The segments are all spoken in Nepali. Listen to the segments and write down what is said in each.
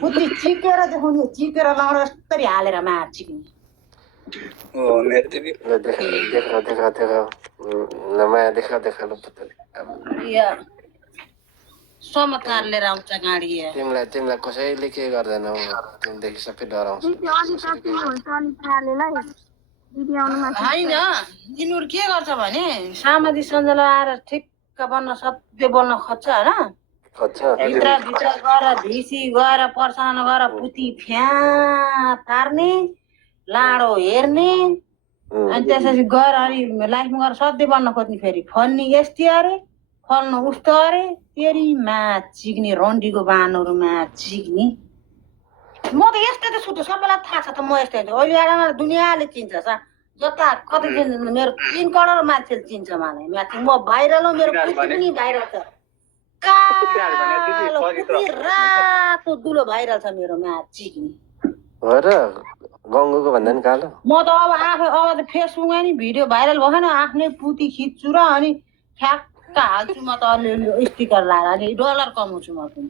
पुती चिकेर देखाउने चिकेर लाउन यस्तरी हालेर मार चिक्ने या चमत्कार लिएर आउँछ गाडी तिमीलाई कसैले के गर्दैन तिमीदेखि सबै डराउँछ होइन यिनीहरू के गर्छ भने सामाजिक सञ्जाल आएर ठिक्क बन्न सत्य बोल्न खोज्छ होइन भित्र गएर भिसी गएर पर्सान गएर पुती फ्या पार्ने लाडो हेर्ने अनि त्यसपछि गएर अनि लाइफमा गएर सधैँ बन्न खोज्ने फेरि फल्ने यस्तै अरे फल्नु उस्तो अरे तेरीमा चिक्ने रन्डीको बानहरूमा चिक्ने म त यस्तै त छु त सबैलाई थाहा छ त म यस्तै छु अहिले आएर मलाई दुनियाँले चिन्छ सा जता कति मेरो 3 करोड मान्छेले चिन्छ मलाई माथि म भाइरल हो मेरो पुती पनि भाइरल छ कालो पुती रातो दुलो भाइरल छ मेरो म्याच चिक्ने हो र गङ्गुको भन्दा नि कालो म त अब आफै अब त फेसबुकमा नि भिडियो भाइरल भएन आफ्नै पुती खिच्छु र अनि ठ्याक्क हाल्छु म त अलिअलि स्टिकर लाएर अनि डलर कमाउँछु म पनि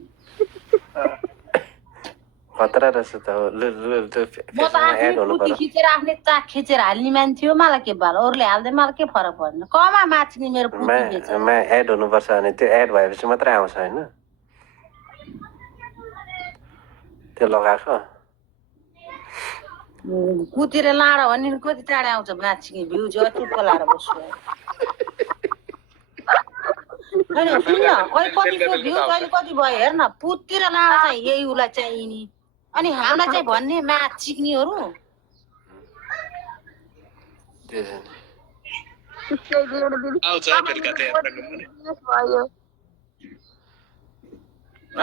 खतरा रहेछ त म त आफ्नै पुती खिचेर आफ्नै चाक खिचेर हाल्ने मान्छे हो मलाई के बाल अरूले हाल्दै मलाई के फरक पर्दैन कमा माच्ने मेरो पुती खिचेर एड हुनुपर्छ भने त्यो एड भएपछि मात्रै आउँछ होइन त्यो लगाएको कुतेर लाडो भन्ने कति टाढा आउँछ माछिने भ्यू छ चुप्प लाएर बस्छु होइन सुन्न कहिले कतिको भ्यू कहिले कति भयो हेर न पुती र लाडो चाहिँ यही उसलाई चाहिने अनि हामीलाई चाहिँ भन्ने माछ चिक्नेहरू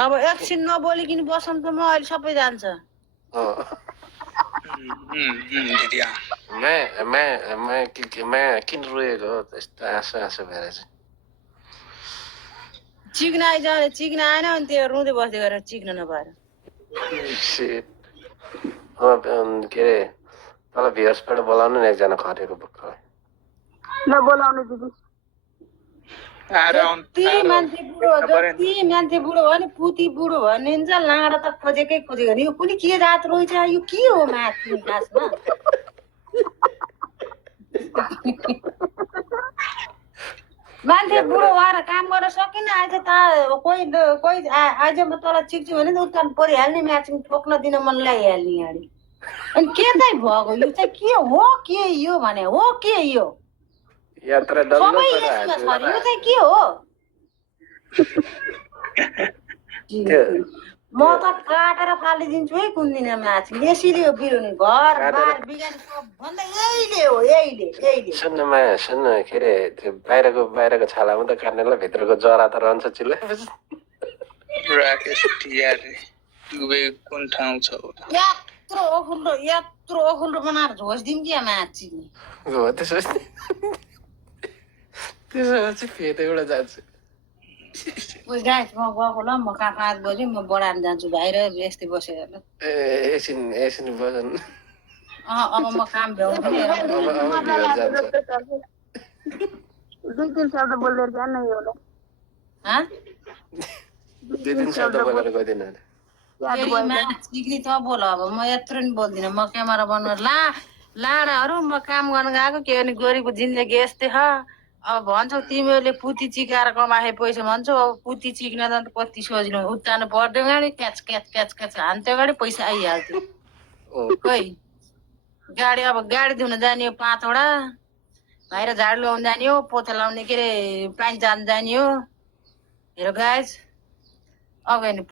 अब एकछिन नबोलिकन बसौँ त म अहिले सबै जान्छ किन रोएको यस्तो आँसु भएर चाहिँ चिक्न आइज चिक्न आएन अनि त्यो रुँदै बस्दै गरेर चिक्न नपाएर के अरे तल भियर्सबाट बोलाउनु न एकजना खरेको बोक्कलाई बोलाउनु दिदी जति मान्छे बुढो भयो नि पुती बुढो भनिन्छ लाडा त खोजेको यो कुनै के जात रहेछ यो के हो माथि खासमा मान्छे बुढो भएर काम गर्न सकिन आज त कोही आज म तल चिक्छु भने त उत्तान परिहाल्ने म्याचिङ ठोक्न दिन मन लगाइहाल्ने गाडी अनि के चाहिँ भएको यो चाहिँ के हो के यो भने हो के यो यात्रा यो चाहिँ के हो म त काटेर फालिदिन्छु है कुन दिन म्याचिङ यसरी हो बिरुनी घर बार बिगानी सबभन्दा यहीले सुन्न के अरे त्यो बाहिरको छालामा त काट्नेलाई भित्रको जरा त रहन्छ चिल्ला कुन ठाउँ छ यत्रो ओखुल्रो बनाएर झोस्दिउँ कि म्याचिङ हो त्यसो चाहिँ फेदेबाट जान्छु गाइस म गएको ल म 5 बजी म बढाएर जान्छु बाहिर यस्तै बसेर ल एकछिन बसन अब म काम भ्याउँछु दुई तिन शब्द बोलेर जान्न यो दुई तिन शब्द बोलेर गइदिनु सिक्री त बोल अब म यत्रो नि बोल्दिनँ म क्यामेरा बनाएर लाडाहरू म काम गर्न गएको के भने गरिबको जिन्दगी यस्तै छ अब भन्छौ तिमीहरूले पुती चिकाएर कमाए पैसा भन्छौ अब पुती चिक्न त कति सजिलो उत्तानो पर्दैन गाडी क्याच हान्थ्यो गाडी पैसा आइहाल्थ्यो खै गाडी अब गाडी धुन जाने हो 5 वटा बाहिर झाडु लाउनु जाने हो पोथा लाउने के अरे पानी जानु जाने हो हेर गाइस अब